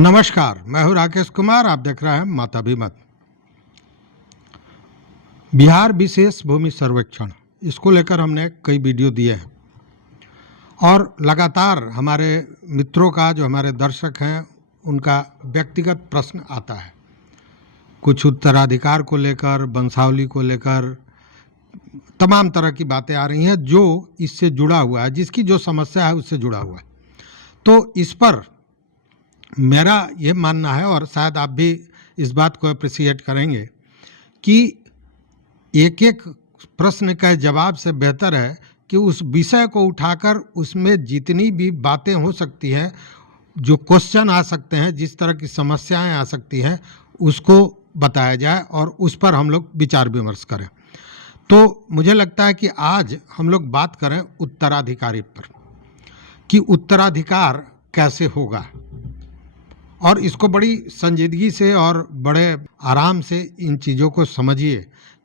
नमस्कार, मैं हूं राकेश कुमार। आप देख रहे हैं माताभिमत। बिहार विशेष भूमि सर्वेक्षण, इसको लेकर हमने कई वीडियो दिए हैं और लगातार हमारे मित्रों का, जो हमारे दर्शक हैं, उनका व्यक्तिगत प्रश्न आता है। कुछ उत्तराधिकार को लेकर, वंशावली को लेकर तमाम तरह की बातें आ रही हैं जो इससे जुड़ा हुआ है, जिसकी जो समस्या है उससे जुड़ा हुआ है। तो इस पर मेरा ये मानना है, और शायद आप भी इस बात को अप्रिशिएट करेंगे, कि एक एक प्रश्न का जवाब से बेहतर है कि उस विषय को उठाकर उसमें जितनी भी बातें हो सकती हैं, जो क्वेश्चन आ सकते हैं, जिस तरह की समस्याएं आ सकती हैं, उसको बताया जाए और उस पर हम लोग विचार विमर्श करें। तो मुझे लगता है कि आज हम लोग बात करें उत्तराधिकारी पर, कि उत्तराधिकार कैसे होगा, और इसको बड़ी संजीदगी से और बड़े आराम से इन चीज़ों को समझिए,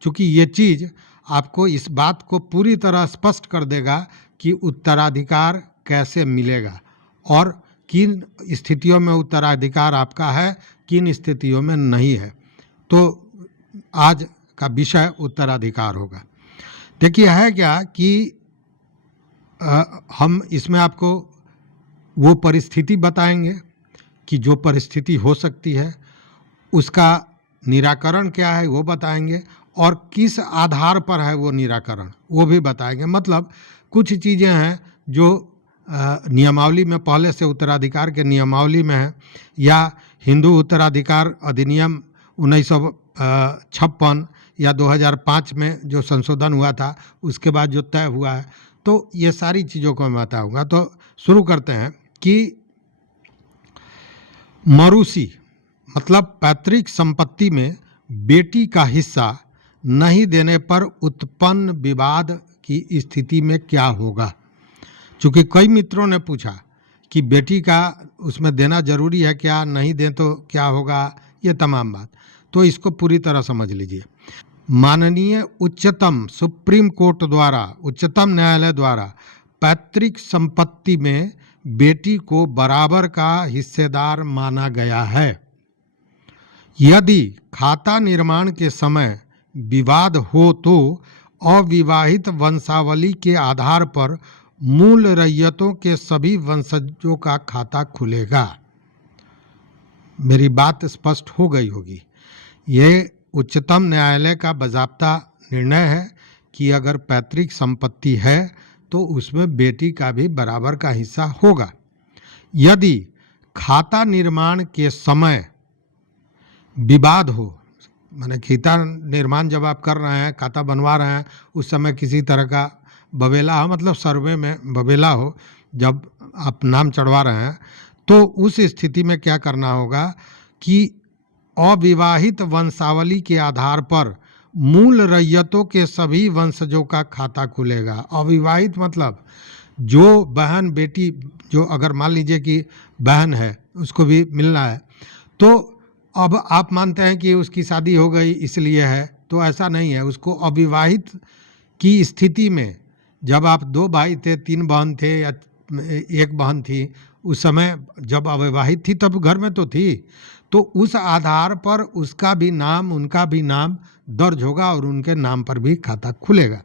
क्योंकि ये चीज़ आपको इस बात को पूरी तरह स्पष्ट कर देगा कि उत्तराधिकार कैसे मिलेगा और किन स्थितियों में उत्तराधिकार आपका है, किन स्थितियों में नहीं है। तो आज का विषय उत्तराधिकार होगा। देखिए, है क्या कि हम इसमें आपको वो परिस्थिति बताएंगे कि जो परिस्थिति हो सकती है उसका निराकरण क्या है वो बताएंगे, और किस आधार पर है वो निराकरण वो भी बताएंगे। मतलब कुछ चीज़ें हैं जो नियमावली में पहले से उत्तराधिकार के नियमावली में है, या हिंदू उत्तराधिकार अधिनियम 1956 या 2005 में जो संशोधन हुआ था उसके बाद जो तय हुआ है। तो ये सारी चीज़ों को मैं बताऊँगा। तो शुरू करते हैं कि मरूसी मतलब पैतृक संपत्ति में बेटी का हिस्सा नहीं देने पर उत्पन्न विवाद की स्थिति में क्या होगा। चूँकि कई मित्रों ने पूछा कि बेटी का उसमें देना जरूरी है क्या, नहीं दें तो क्या होगा, ये तमाम बात। तो इसको पूरी तरह समझ लीजिए। माननीय उच्चतम सुप्रीम कोर्ट द्वारा, उच्चतम न्यायालय द्वारा पैतृक संपत्ति में बेटी को बराबर का हिस्सेदार माना गया है। यदि खाता निर्माण के समय विवाद हो तो अविवाहित वंशावली के आधार पर मूल रैयतों के सभी वंशजों का खाता खुलेगा। मेरी बात स्पष्ट हो गई होगी। ये उच्चतम न्यायालय का बाज़ाब्ता निर्णय है कि अगर पैतृक संपत्ति है तो उसमें बेटी का भी बराबर का हिस्सा होगा। यदि खाता निर्माण के समय विवाद हो, माने खाता निर्माण जब आप कर रहे हैं, खाता बनवा रहे हैं, उस समय किसी तरह का बवेला हो, मतलब सर्वे में बवेला हो, जब आप नाम चढ़वा रहे हैं, तो उस स्थिति में क्या करना होगा कि अविवाहित वंशावली के आधार पर मूल रैयतों के सभी वंशजों का खाता खुलेगा। अविवाहित मतलब जो बहन बेटी, जो अगर मान लीजिए कि बहन है उसको भी मिलना है, तो अब आप मानते हैं कि उसकी शादी हो गई इसलिए है, तो ऐसा नहीं है। उसको अविवाहित की स्थिति में, जब आप 2 भाई थे, 3 बहन थे या 1 बहन थी, उस समय जब अविवाहित थी तब घर में तो थी, तो उस आधार पर उसका भी नाम, उनका भी नाम दर्ज होगा और उनके नाम पर भी खाता खुलेगा।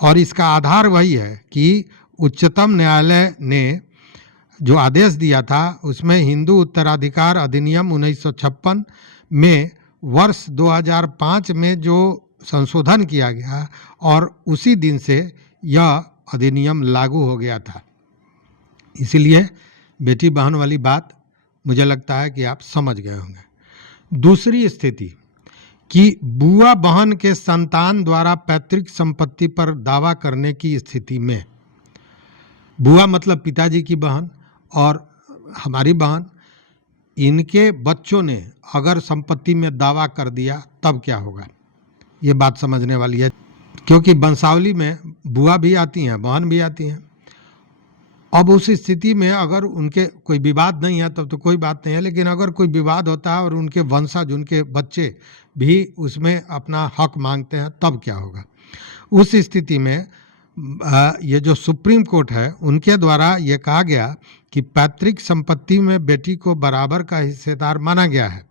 और इसका आधार वही है कि उच्चतम न्यायालय ने जो आदेश दिया था उसमें हिंदू उत्तराधिकार अधिनियम 1956 में वर्ष 2005 में जो संशोधन किया गया, और उसी दिन से यह अधिनियम लागू हो गया था। इसीलिए बेटी बहन वाली बात मुझे लगता है कि आप समझ गए होंगे। दूसरी स्थिति कि बुआ बहन के संतान द्वारा पैतृक संपत्ति पर दावा करने की स्थिति में, बुआ मतलब पिताजी की बहन और हमारी बहन, इनके बच्चों ने अगर संपत्ति में दावा कर दिया तब क्या होगा, ये बात समझने वाली है। क्योंकि वंशावली में बुआ भी आती हैं, बहन भी आती हैं। अब उस स्थिति में अगर उनके कोई विवाद नहीं है तब तो कोई बात नहीं है, लेकिन अगर कोई विवाद होता है और उनके वंशज, उनके बच्चे भी उसमें अपना हक मांगते हैं, तब क्या होगा। उस स्थिति में ये जो सुप्रीम कोर्ट है उनके द्वारा ये कहा गया कि पैतृक संपत्ति में बेटी को बराबर का हिस्सेदार माना गया है।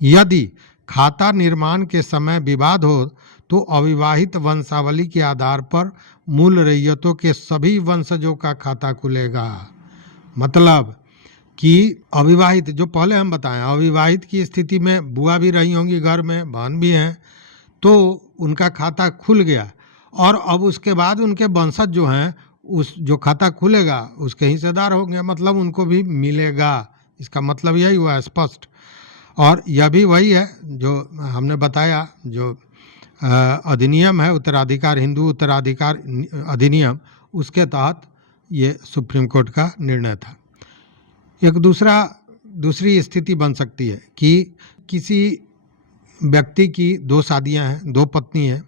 यदि खाता निर्माण के समय विवाद हो तो अविवाहित वंशावली के आधार पर मूल रैयतों के सभी वंशजों का खाता खुलेगा। मतलब कि अविवाहित, जो पहले हम बताएं, अविवाहित की स्थिति में बुआ भी रही होंगी घर में, बहन भी हैं, तो उनका खाता खुल गया और अब उसके बाद उनके वंशज जो हैं उस जो खाता खुलेगा उसके हिस्सेदार होंगे, मतलब उनको भी मिलेगा। इसका मतलब यही हुआ स्पष्ट। और यह भी वही है जो हमने बताया, जो अधिनियम है उत्तराधिकार, हिंदू उत्तराधिकार अधिनियम, उसके तहत ये सुप्रीम कोर्ट का निर्णय था। एक दूसरी स्थिति बन सकती है कि किसी व्यक्ति की 2 शादियां हैं, 2 पत्नी हैं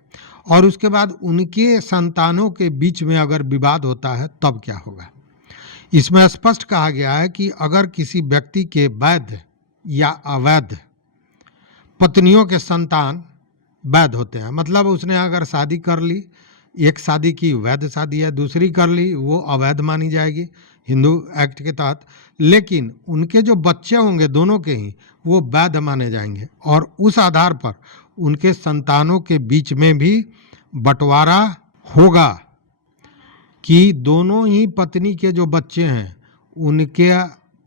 और उसके बाद उनके संतानों के बीच में अगर विवाद होता है तब क्या होगा। इसमें स्पष्ट कहा गया है कि अगर किसी व्यक्ति के वैध या अवैध पत्नियों के संतान वैध होते हैं, मतलब उसने अगर शादी कर ली, एक शादी की वैध शादी है, दूसरी कर ली वो अवैध मानी जाएगी हिंदू एक्ट के तहत, लेकिन उनके जो बच्चे होंगे दोनों के ही वो वैध माने जाएंगे और उस आधार पर उनके संतानों के बीच में भी बंटवारा होगा कि दोनों ही पत्नी के जो बच्चे हैं उनके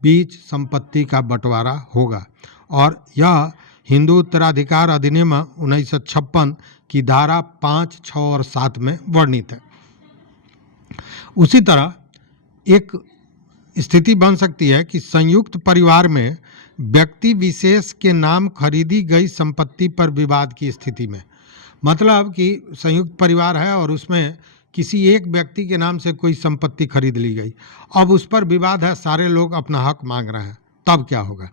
बीच संपत्ति का बंटवारा होगा। और यह हिंदू उत्तराधिकार अधिनियम 1956 की धारा 5, 6 और 7 में वर्णित है। उसी तरह एक स्थिति बन सकती है कि संयुक्त परिवार में व्यक्ति विशेष के नाम खरीदी गई संपत्ति पर विवाद की स्थिति में, मतलब कि संयुक्त परिवार है और उसमें किसी एक व्यक्ति के नाम से कोई संपत्ति खरीद ली गई, अब उस पर विवाद है, सारे लोग अपना हक मांग रहे हैं, तब क्या होगा।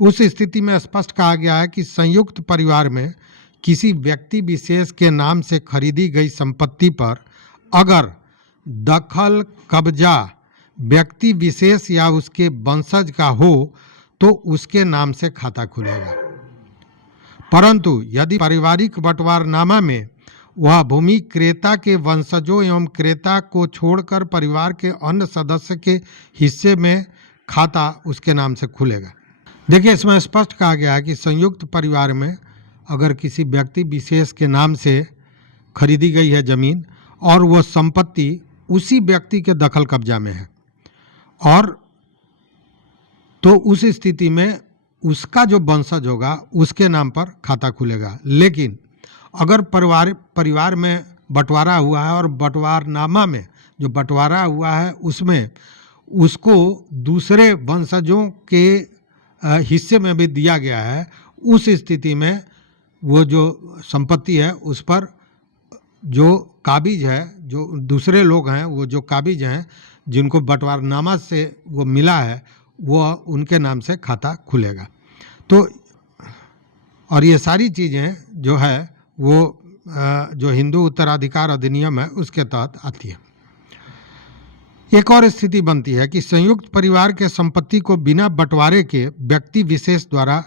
उस स्थिति में स्पष्ट कहा गया है कि संयुक्त परिवार में किसी व्यक्ति विशेष के नाम से खरीदी गई संपत्ति पर अगर दखल कब्जा व्यक्ति विशेष या उसके वंशज का हो तो उसके नाम से खाता खुलेगा। परंतु यदि पारिवारिक बंटवारनामा में वह भूमि क्रेता के वंशजों एवं क्रेता को छोड़कर परिवार के अन्य सदस्य के हिस्से में खाता उसके नाम से खुलेगा। देखिए, इसमें स्पष्ट कहा गया है कि संयुक्त परिवार में अगर किसी व्यक्ति विशेष के नाम से खरीदी गई है जमीन और वह संपत्ति उसी व्यक्ति के दखल कब्जा में है, और तो उस स्थिति में उसका जो वंशज होगा उसके नाम पर खाता खुलेगा। लेकिन अगर परिवार में बंटवारा हुआ है और बंटवारनामा में जो बंटवारा हुआ है उसमें उसको दूसरे वंशजों के हिस्से में भी दिया गया है, उस स्थिति में वो जो संपत्ति है उस पर जो काबिज है, जो दूसरे लोग हैं, वो जो काबिज हैं जिनको बंटवारनामा से वो मिला है, वो उनके नाम से खाता खुलेगा। तो और ये सारी चीज़ें जो है वो जो हिंदू उत्तराधिकार अधिनियम है उसके तहत आती है। एक और स्थिति बनती है कि संयुक्त परिवार के संपत्ति को बिना बंटवारे के व्यक्ति विशेष द्वारा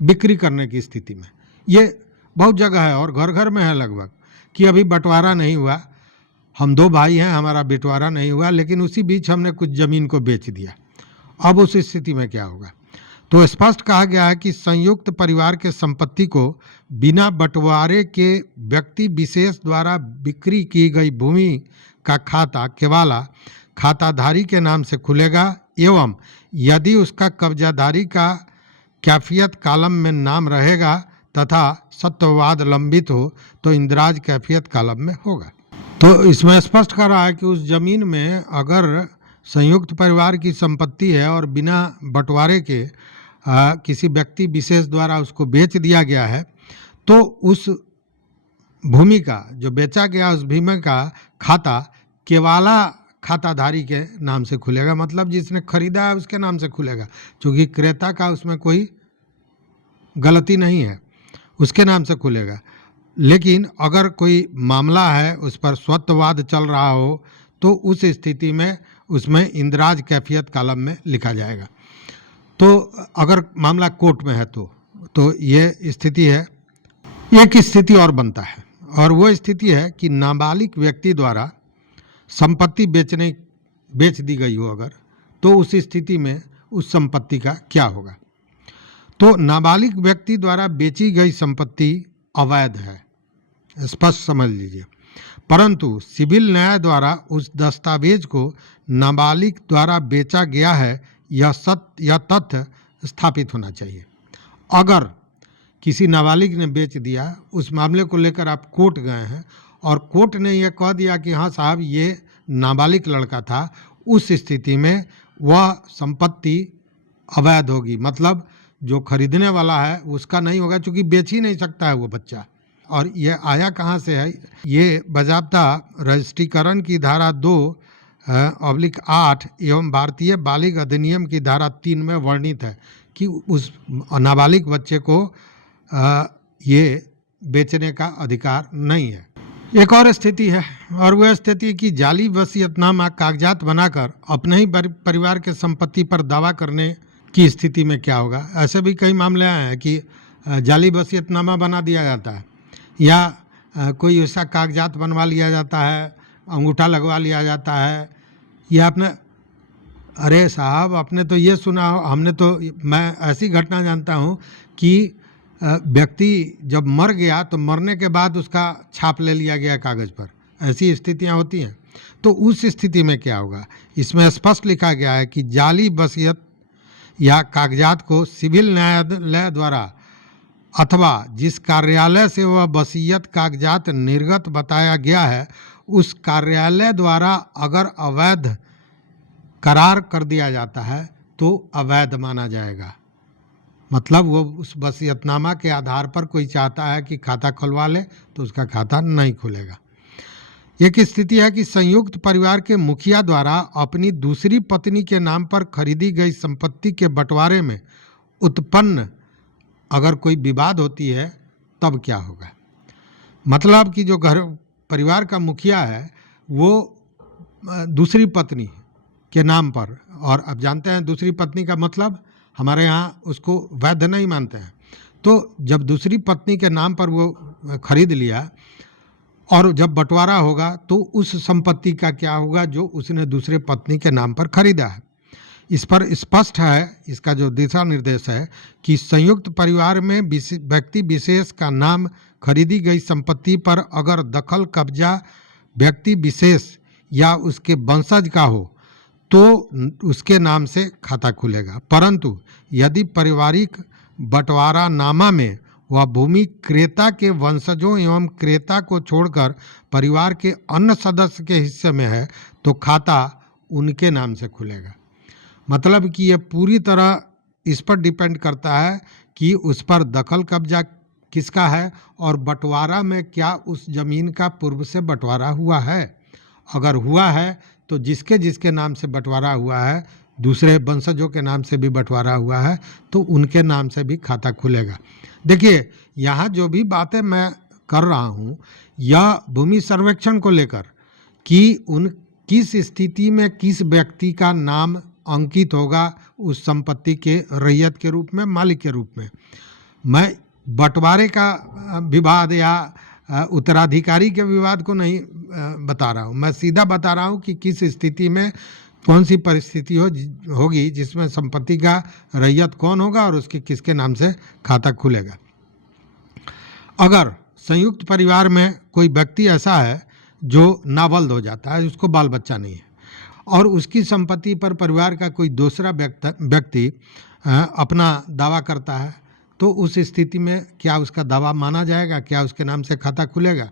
बिक्री करने की स्थिति में। ये बहुत जगह है और घर घर में है लगभग कि अभी बंटवारा नहीं हुआ, हम 2 भाई हैं, हमारा बंटवारा नहीं हुआ, लेकिन उसी बीच हमने कुछ ज़मीन को बेच दिया। अब उस स्थिति में क्या होगा। तो स्पष्ट कहा गया है कि संयुक्त परिवार के संपत्ति को बिना बंटवारे के व्यक्ति विशेष द्वारा बिक्री की गई भूमि का खाता केवल खाताधारी के नाम से खुलेगा एवं यदि उसका कब्जाधारी का कैफियत कालम में नाम रहेगा तथा सत्ववाद लंबित हो तो इंदिराज कैफियत कालम में होगा। तो इसमें स्पष्ट कर रहा है कि उस जमीन में अगर संयुक्त परिवार की संपत्ति है और बिना बंटवारे के किसी व्यक्ति विशेष द्वारा उसको बेच दिया गया है, तो उस भूमि का जो बेचा गया उस भूमि का खाता केवला खाताधारी के नाम से खुलेगा, मतलब जिसने खरीदा है उसके नाम से खुलेगा, क्योंकि क्रेता का उसमें कोई गलती नहीं है, उसके नाम से खुलेगा। लेकिन अगर कोई मामला है उस पर स्वत्ववाद चल रहा हो तो उस स्थिति में उसमें इंदिराज कैफियत कालम में लिखा जाएगा। तो अगर मामला कोर्ट में है तो ये स्थिति है। एक स्थिति और बनता है और वो स्थिति है कि नाबालिग व्यक्ति द्वारा संपत्ति बेच दी गई हो अगर, तो उस स्थिति में उस संपत्ति का क्या होगा। तो नाबालिग व्यक्ति द्वारा बेची गई संपत्ति अवैध है, स्पष्ट समझ लीजिए। परंतु सिविल न्याय द्वारा उस दस्तावेज को नाबालिग द्वारा बेचा गया है यह तथ्य स्थापित होना चाहिए। अगर किसी नाबालिग ने बेच दिया, उस मामले को लेकर आप कोर्ट गए हैं और कोर्ट ने यह कह दिया कि हाँ साहब ये नाबालिग लड़का था, उस स्थिति में वह संपत्ति अवैध होगी। मतलब जो खरीदने वाला है उसका नहीं होगा, क्योंकि बेच ही नहीं सकता है वो बच्चा। और ये आया कहाँ से है? ये बजाबता रजिस्ट्रीकरण की धारा 2/8 एवं भारतीय बालिग अधिनियम की धारा 3 में वर्णित है कि उस नाबालिग बच्चे को ये बेचने का अधिकार नहीं है। एक और स्थिति है, और वह स्थिति कि जाली वसीयतनामा कागजात बनाकर अपने ही परिवार के संपत्ति पर दावा करने की स्थिति में क्या होगा। ऐसे भी कई मामले आए हैं कि जाली वसीयतनामा बना दिया जाता है, या कोई ऐसा कागजात बनवा लिया जाता है, अंगूठा लगवा लिया जाता है, या आपने, अरे साहब आपने तो ये सुना हो, मैं ऐसी घटना जानता हूँ कि व्यक्ति जब मर गया तो मरने के बाद उसका छाप ले लिया गया कागज़ पर। ऐसी स्थितियाँ होती हैं। तो उस स्थिति में क्या होगा? इसमें स्पष्ट लिखा गया है कि जाली वसीयत या कागजात को सिविल न्यायालय द्वारा अथवा जिस कार्यालय से वह वसीयत कागजात निर्गत बताया गया है, उस कार्यालय द्वारा अगर अवैध करार कर दिया जाता है तो अवैध माना जाएगा। मतलब वो उस वसीयतनामा के आधार पर कोई चाहता है कि खाता खुलवा ले तो उसका खाता नहीं खुलेगा। एक स्थिति है कि संयुक्त परिवार के मुखिया द्वारा अपनी दूसरी पत्नी के नाम पर खरीदी गई संपत्ति के बंटवारे में उत्पन्न अगर कोई विवाद होती है तब क्या होगा। मतलब कि जो परिवार का मुखिया है वो दूसरी पत्नी के नाम पर, और अब जानते हैं दूसरी पत्नी का मतलब हमारे यहाँ उसको वैध नहीं मानते हैं। तो जब दूसरी पत्नी के नाम पर वो खरीद लिया और जब बंटवारा होगा तो उस संपत्ति का क्या होगा जो उसने दूसरे पत्नी के नाम पर खरीदा है। इस पर स्पष्ट है, इसका जो दिशा निर्देश है कि संयुक्त परिवार में व्यक्ति विशेष का नाम खरीदी गई संपत्ति पर अगर दखल कब्जा व्यक्ति विशेष या उसके वंशज का हो तो उसके नाम से खाता खुलेगा। परंतु यदि पारिवारिक बंटवारा नामा में वह भूमि क्रेता के वंशजों एवं क्रेता को छोड़कर परिवार के अन्य सदस्य के हिस्से में है तो खाता उनके नाम से खुलेगा। मतलब कि ये पूरी तरह इस पर डिपेंड करता है कि उस पर दखल कब्जा किसका है और बंटवारा में क्या उस जमीन का पूर्व से बंटवारा हुआ है। अगर हुआ है तो जिसके जिसके नाम से बंटवारा हुआ है, दूसरे वंशजों के नाम से भी बंटवारा हुआ है, तो उनके नाम से भी खाता खुलेगा। देखिए यहाँ जो भी बातें मैं कर रहा हूँ यह भूमि सर्वेक्षण को लेकर कि उन किस स्थिति में किस व्यक्ति का नाम अंकित होगा उस संपत्ति के रैयत के रूप में, मालिक के रूप में। मैं बंटवारे का विवाद या उत्तराधिकारी के विवाद को नहीं बता रहा हूँ, मैं सीधा बता रहा हूँ कि किस स्थिति में कौन सी परिस्थिति होगी जिसमें संपत्ति का रैयत कौन होगा और उसके किसके नाम से खाता खुलेगा। अगर संयुक्त परिवार में कोई व्यक्ति ऐसा है जो नावल्द हो जाता है, उसको बाल बच्चा नहीं है, और उसकी संपत्ति पर परिवार का कोई दूसरा व्यक्ति अपना दावा करता है, तो उस स्थिति में क्या उसका दावा माना जाएगा, क्या उसके नाम से खाता खुलेगा?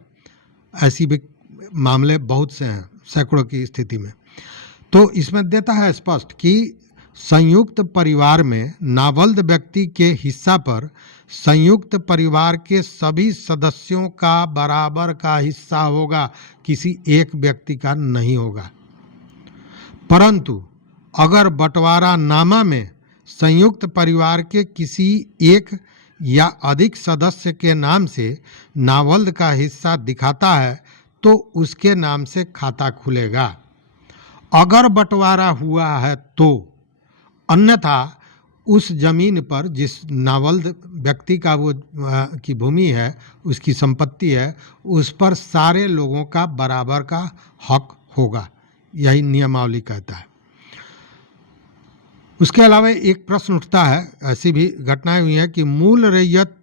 ऐसी भी मामले बहुत से हैं, सैकड़ों की स्थिति में। तो इसमें देता है स्पष्ट कि संयुक्त परिवार में नावल्द व्यक्ति के हिस्सा पर संयुक्त परिवार के सभी सदस्यों का बराबर का हिस्सा होगा, किसी एक व्यक्ति का नहीं होगा। परंतु अगर बंटवारा नामा में संयुक्त परिवार के किसी एक या अधिक सदस्य के नाम से नावल्द का हिस्सा दिखाता है तो उसके नाम से खाता खुलेगा। अगर बंटवारा हुआ है तो, अन्यथा उस जमीन पर जिस नावल्द व्यक्ति का वो की भूमि है, उसकी संपत्ति है, उस पर सारे लोगों का बराबर का हक होगा, यही नियमावली कहता है। उसके अलावा एक प्रश्न उठता है, ऐसी भी घटनाएं हुई हैं कि मूल रैयत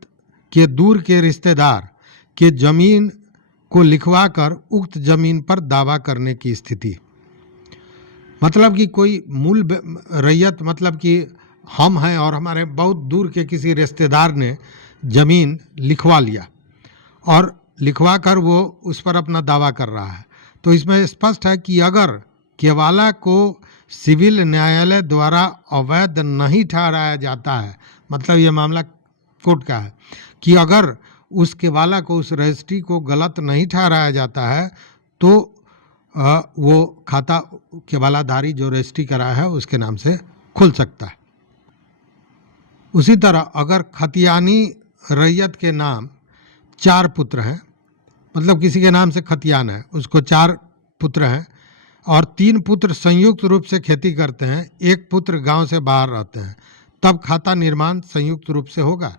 के दूर के रिश्तेदार के जमीन को लिखवाकर उक्त जमीन पर दावा करने की स्थिति। मतलब कि कोई मूल रैयत, मतलब कि हम हैं और हमारे बहुत दूर के किसी रिश्तेदार ने ज़मीन लिखवा लिया और लिखवा कर वो उस पर अपना दावा कर रहा है, तो इसमें स्पष्ट है कि अगर केवाला को सिविल न्यायालय द्वारा अवैध नहीं ठहराया जाता है, मतलब ये मामला कोर्ट का है कि अगर उस केवाला को, उस रजिस्ट्री को गलत नहीं ठहराया जाता है, तो वो खाता केवालाधारी जो रजिस्ट्री करा है उसके नाम से खुल सकता है। उसी तरह अगर खतियानी रैयत के नाम 4 पुत्र हैं, मतलब किसी के नाम से खतियान है, उसको 4 पुत्र हैं और 3 पुत्र संयुक्त रूप से खेती करते हैं, 1 पुत्र गांव से बाहर रहते हैं, तब खाता निर्माण संयुक्त रूप से होगा।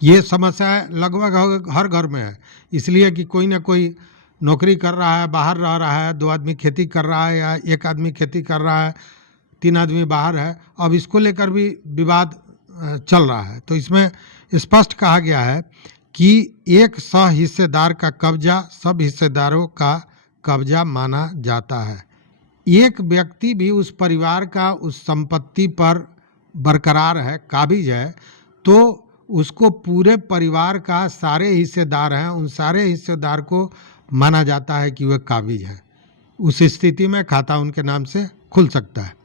ये समस्या लगभग हर घर में है, इसलिए कि कोई ना कोई नौकरी कर रहा है, बाहर रह रहा है, 2 आदमी खेती कर रहा है या 1 आदमी खेती कर रहा है, 3 आदमी बाहर है। अब इसको लेकर भी विवाद चल रहा है। तो इसमें स्पष्ट कहा गया है कि एक सह हिस्सेदार का कब्जा सब हिस्सेदारों का कब्जा माना जाता है। एक व्यक्ति भी उस परिवार का उस संपत्ति पर बरकरार है, काबिज है, तो उसको पूरे परिवार का सारे हिस्सेदार हैं, उन सारे हिस्सेदार को माना जाता है कि वह काबिज है। उस स्थिति में खाता उनके नाम से खुल सकता है।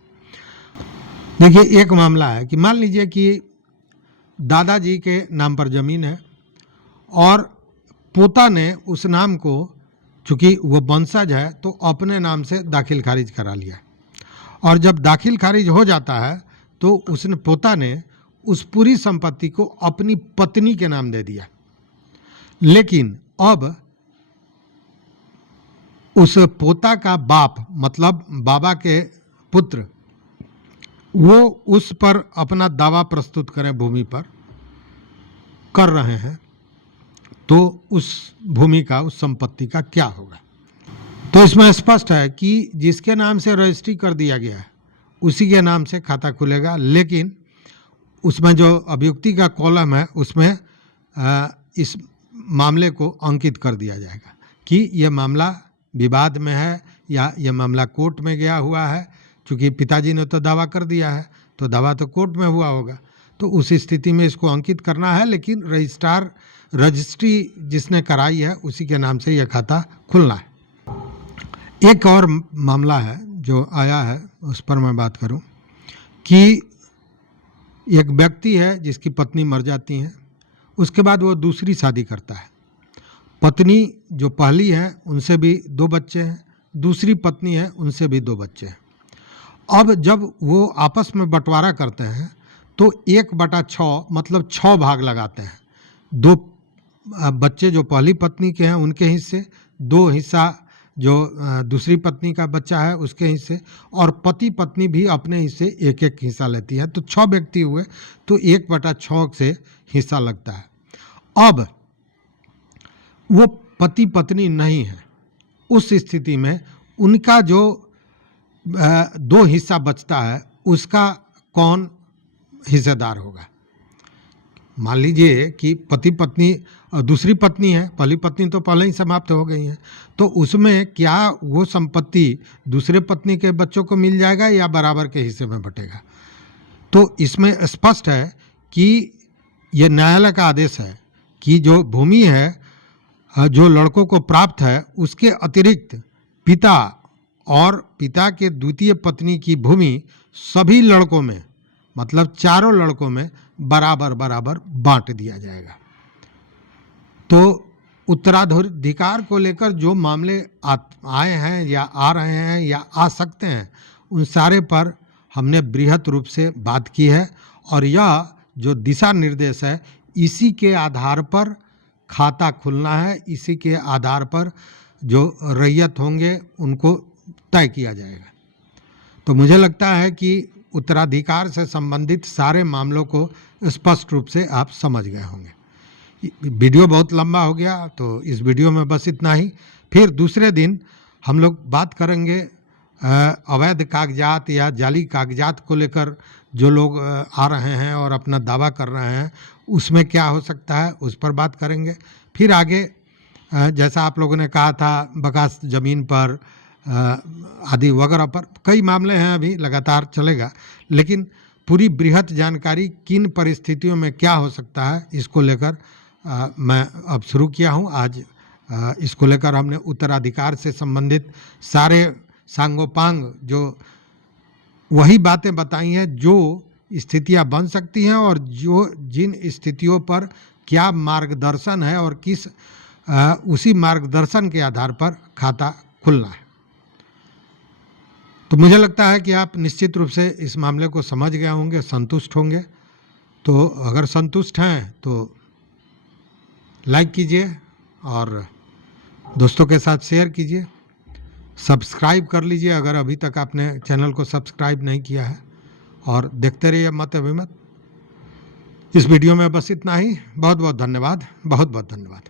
देखिए, एक मामला है कि मान लीजिए कि दादाजी के नाम पर ज़मीन है और पोता ने उस नाम को, चूँकि वो वंशज है, तो अपने नाम से दाखिल खारिज करा लिया और जब दाखिल खारिज हो जाता है तो उसने, पोता ने उस पूरी संपत्ति को अपनी पत्नी के नाम दे दिया। लेकिन अब उस पोता का बाप, मतलब बाबा के पुत्र, वो उस पर अपना दावा प्रस्तुत करें, भूमि पर कर रहे हैं, तो उस भूमि का, उस संपत्ति का क्या होगा। तो इसमें स्पष्ट है कि जिसके नाम से रजिस्ट्री कर दिया गया है उसी के नाम से खाता खुलेगा, लेकिन उसमें जो अभियुक्ति का कॉलम है उसमें इस मामले को अंकित कर दिया जाएगा कि यह मामला विवाद में है या यह मामला कोर्ट में गया हुआ है। चूँकि पिताजी ने तो दावा कर दिया है, तो दावा तो कोर्ट में हुआ होगा, तो उस स्थिति में इसको अंकित करना है, लेकिन रजिस्ट्री जिसने कराई है उसी के नाम से यह खाता खुलना है। एक और मामला है जो आया है, उस पर मैं बात करूं कि एक व्यक्ति है जिसकी पत्नी मर जाती है, उसके बाद वो दूसरी शादी करता है। पत्नी जो पहली है उनसे भी 2 बच्चे हैं, दूसरी पत्नी है उनसे भी 2 बच्चे हैं। अब जब वो आपस में बंटवारा करते हैं तो 1/6, मतलब 6 भाग लगाते हैं। 2 बच्चे जो पहली पत्नी के हैं उनके हिस्से, 2 हिस्सा जो दूसरी पत्नी का बच्चा है उसके हिस्से, और पति पत्नी भी अपने हिस्से 1-1 हिस्सा लेती है। तो 6 व्यक्ति हुए तो 1/6 से हिस्सा लगता है। अब वो पति पत्नी नहीं है, उस स्थिति में उनका जो 2 हिस्सा बचता है उसका कौन हिस्सेदार होगा। मान लीजिए कि पति पत्नी, दूसरी पत्नी है, पहली पत्नी तो पहले ही समाप्त हो गई है, तो उसमें क्या वो संपत्ति दूसरे पत्नी के बच्चों को मिल जाएगा या बराबर के हिस्से में बटेगा। तो इसमें स्पष्ट है कि ये न्यायालय का आदेश है कि जो भूमि है जो लड़कों को प्राप्त है, उसके अतिरिक्त पिता और पिता के द्वितीय पत्नी की भूमि सभी लड़कों में, मतलब चारों लड़कों में बराबर बराबर बांट दिया जाएगा। तो उत्तराधिकार को लेकर जो मामले आए हैं या आ रहे हैं या आ सकते हैं, उन सारे पर हमने बृहत रूप से बात की है और यह जो दिशा निर्देश है इसी के आधार पर खाता खुलना है, इसी के आधार पर जो रैयत होंगे उनको तय किया जाएगा। तो मुझे लगता है कि उत्तराधिकार से संबंधित सारे मामलों को स्पष्ट रूप से आप समझ गए होंगे। वीडियो बहुत लंबा हो गया, तो इस वीडियो में बस इतना ही। फिर दूसरे दिन हम लोग बात करेंगे अवैध कागजात या जाली कागजात को लेकर जो लोग आ रहे हैं और अपना दावा कर रहे हैं, उसमें क्या हो सकता है, उस पर बात करेंगे। फिर आगे जैसा आप लोगों ने कहा था बकास ज़मीन पर आदि वगैरह पर कई मामले हैं, अभी लगातार चलेगा, लेकिन पूरी बृहत जानकारी किन परिस्थितियों में क्या हो सकता है इसको लेकर मैं अब शुरू किया हूँ। आज इसको लेकर हमने उत्तराधिकार से संबंधित सारे सांगोपांग जो वही बातें बताई हैं जो स्थितियां बन सकती हैं और जो जिन स्थितियों पर क्या मार्गदर्शन है और किस उसी मार्गदर्शन के आधार पर खाता खुलना है। तो मुझे लगता है कि आप निश्चित रूप से इस मामले को समझ गए होंगे, संतुष्ट होंगे। तो अगर संतुष्ट हैं तो लाइक कीजिए और दोस्तों के साथ शेयर कीजिए, सब्सक्राइब कर लीजिए अगर अभी तक आपने चैनल को सब्सक्राइब नहीं किया है, और देखते रहिए मत अभिमत। इस वीडियो में बस इतना ही। बहुत बहुत धन्यवाद, बहुत बहुत धन्यवाद।